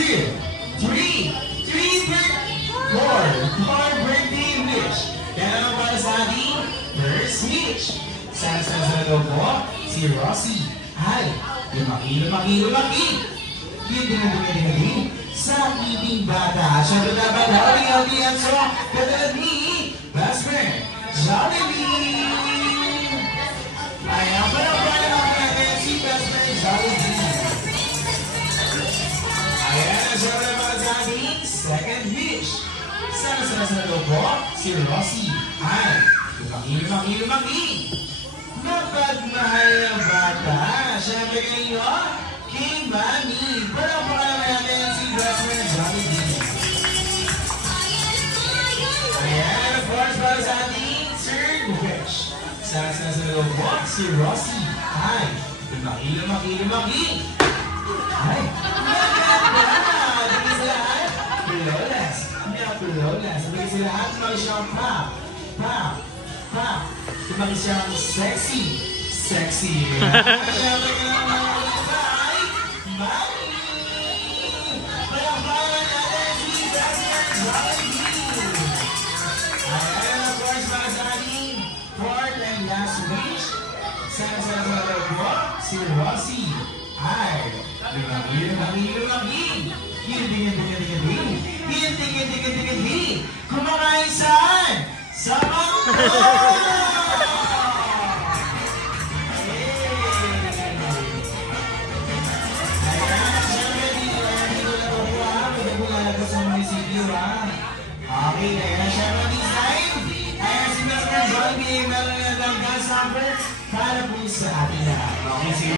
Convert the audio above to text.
2, 3, 4 birthday wish. Kaya naman para sa ating first wish. Sa po, si Rosie. Ay, lumaki. Hindi. Sa ating bata. Siyempre dapat hawing ang so, katulad ni best friend, Jollibee. Ayan, parang natin si best friend, Jollibee. Ayan, siyempre para sa ating second wish. Sa po, si Rosie. Ay, lumaki. Mapagmahal ang bata. Siyempre kayo, King Mami. Parang natin si best friend, Jollibee. Ayan, of course, para sa ating third wish. Sa po, si Rosie. Ay, lumaki. Ay, maganda! Bigay sa lahat, Pilolas. Bigay sa lahat, mag-siyang pop. Bigay siyang sexy. Kaya ay, Mami! Palakpakan natin si best friend, Jollibee. Ayan, of course, para sa ating fourth and last wish. Sa po, si Rosie. Ay, lumaki. Hindi. Kumakain saan? Sa bangko! Sa munisipyo, Okay, ayan siya this time. Ayan si Best Friend Jollibee, meron na lang gas number para po sa ating lahat. Okay, sige.